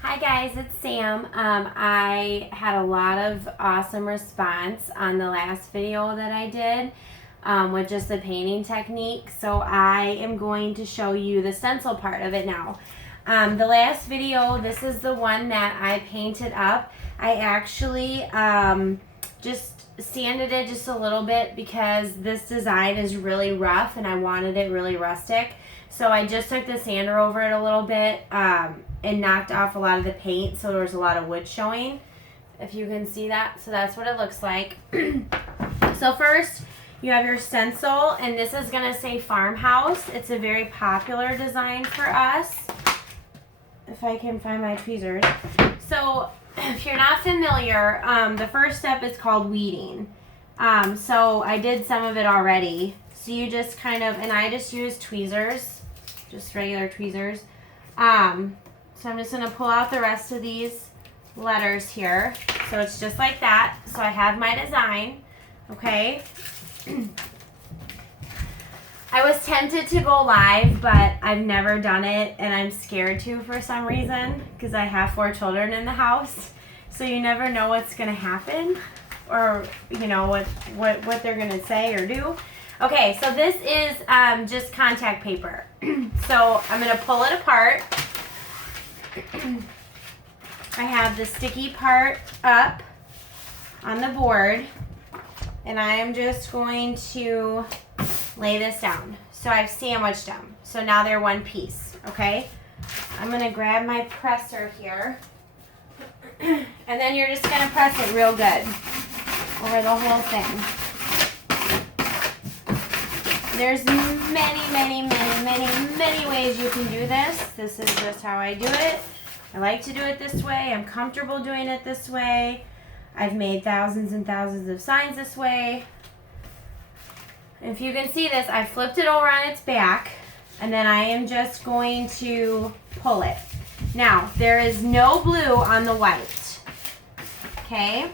Hi guys, it's Sam. I had a lot of awesome response on the last video that I did with just the painting technique. So I am going to show you the stencil part of it now. The last video, this is the one that I painted up. I actually just sanded it just a little bit because this design is really rough and I wanted it really rustic. So I just took the sander over it a little bit and knocked off a lot of the paint, so there was a lot of wood showing, if you can see that. So that's what it looks like. So first, you have your stencil, and this is going to say farmhouse. It's a very popular design for us. If I can find my tweezers. So if you're not familiar, the first step is called weeding. So I did some of it already. So you just kind of, and I just use tweezers, just regular tweezers. So I'm just going to pull out the rest of these letters here. So it's just like that. So I have my design, okay? I was tempted to go live, but I've never done it, and I'm scared to for some reason because I have 4 children in the house. So you never know what's going to happen or, you know, what they're going to say or do. Okay, so this is just contact paper. So I'm going to pull it apart. I have the sticky part up on the board, and I am just going to lay this down. So I've sandwiched them. So now they're one piece, okay? I'm going to grab my presser here, and then you're just going to press it real good over the whole thing. There's many ways you can do this. This is just how I do it. I like to do it this way. I'm comfortable doing it this way. I've made thousands and thousands of signs this way. If you can see this, I flipped it over on its back, and then I am just going to pull it. Now, there is no blue on the white. Okay?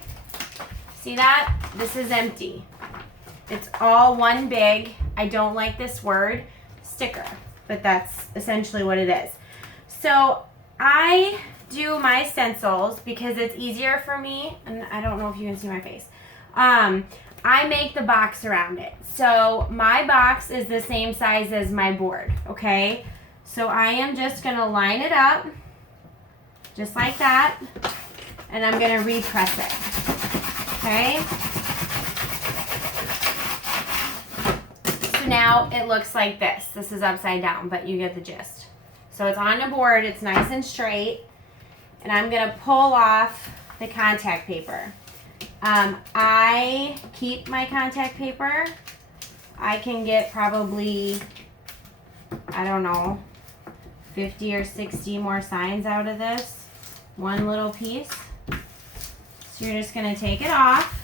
See that? This is empty. It's all one big, I don't like this word, sticker, but that's essentially what it is. So I do my stencils because it's easier for me, and I don't know if you can see my face. I make the box around it. So my box is the same size as my board, okay? So I am just gonna line it up, just like that, and I'm gonna repress it, okay? Now it looks like this. This is upside down, but you get the gist. So it's on the board, it's nice and straight, and I'm gonna pull off the contact paper. I keep my contact paper. I can get probably, I don't know, 50 or 60 more signs out of this one little piece. So you're just gonna take it off.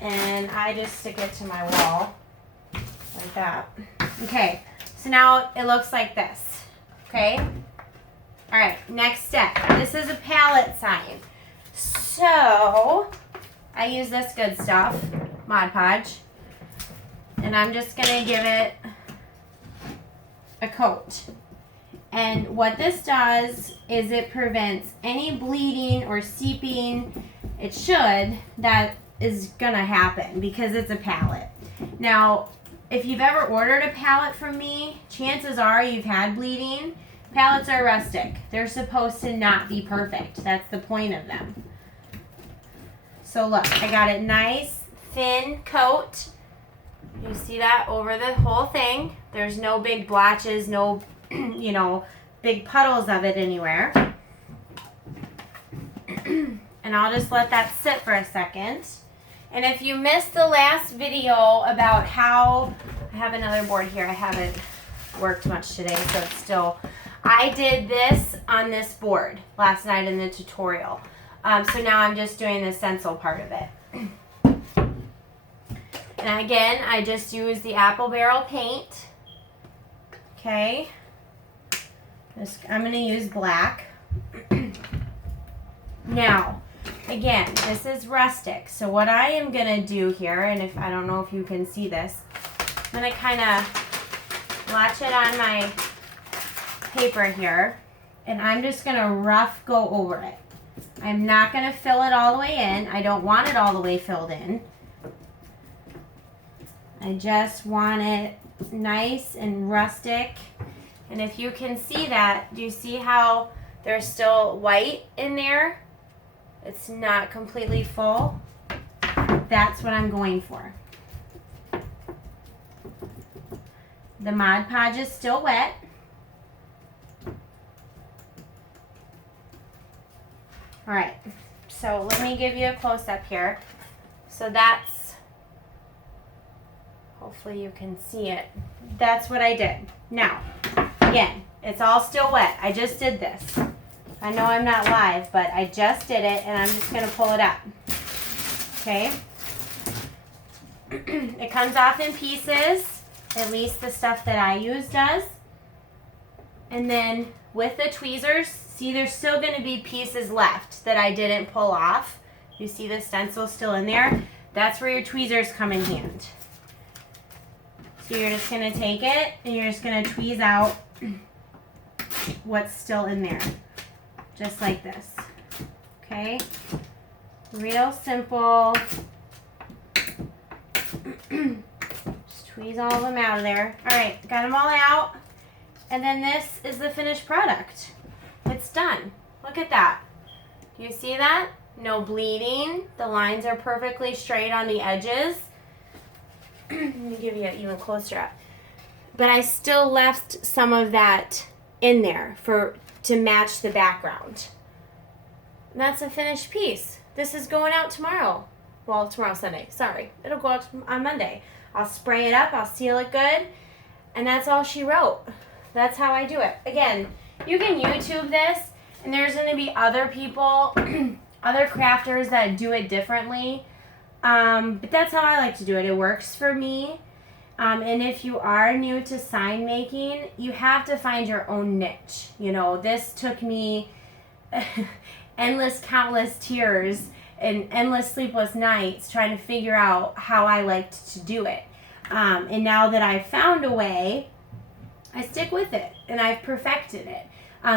And I just stick it to my wall like that. Okay, so now it looks like this. Okay? All right, next step. This is a pallet sign. So I use this good stuff, Mod Podge, and I'm just gonna give it a coat. And what this does is it prevents any bleeding or seeping. It should, that is gonna happen because it's a pallet. Now, if you've ever ordered a pallet from me, chances are you've had bleeding. Pallets are rustic. They're supposed to not be perfect. That's the point of them. So look, I got a nice thin coat. You see that over the whole thing. There's no big blotches, no, you know, big puddles of it anywhere. And I'll just let that sit for a second. And if you missed the last video about how, I have another board here. I haven't worked much today, so it's still, I did this on this board last night in the tutorial. So now I'm just doing the stencil part of it. And again, I just use the apple barrel paint. Okay. I'm going to use black. Now, again, this is rustic. So what I am going to do here, and if I don't know if you can see this, I'm going to kind of latch it on my paper here, and I'm just going to rough go over it. I'm not going to fill it all the way in. I don't want it all the way filled in. I just want it nice and rustic. And if you can see that, do you see how there's still white in there? It's not completely full. That's what I'm going for. The Mod Podge is still wet. All right, so let me give you a close-up here. So that's, hopefully you can see it. That's what I did. Now, again, it's all still wet. I just did this. I know I'm not live, but I just did it, and I'm just gonna pull it up. Okay? It comes off in pieces, at least the stuff that I use does. And then with the tweezers, see, there's still going to be pieces left that I didn't pull off. You see the stencil still in there? That's where your tweezers come in hand. So you're just going to take it and you're just going to tweeze out what's still in there. Just like this. Okay? Real simple. Just tweeze all of them out of there. All right, got them all out. And then this is the finished product. It's done. Look at that. Do you see that? No bleeding. The lines are perfectly straight on the edges. Let me give you an even closer up. But I still left some of that in there to match the background. And that's a finished piece. This is going out tomorrow. Well, tomorrow's Sunday. Sorry. It'll go out on Monday. I'll spray it up. I'll seal it good. And that's all she wrote. That's how I do it. Again, you can YouTube this, and there's going to be other people, other crafters that do it differently. But that's how I like to do it. It works for me. And if you are new to sign making, you have to find your own niche. You know, this took me endless, countless tears and endless sleepless nights trying to figure out how I liked to do it. And now that I've found a way, I stick with it and I've perfected it.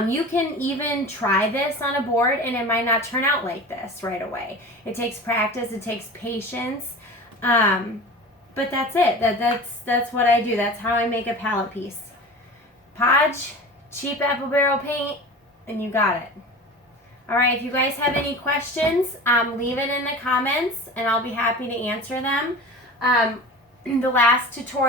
You can even try this on a board and it might not turn out like this right away. It takes practice, it takes patience, but that's it. That's what I do. That's how I make a palette piece. Podge, cheap apple barrel paint, and you got it. All right, if you guys have any questions, leave it in the comments and I'll be happy to answer them. The last tutorial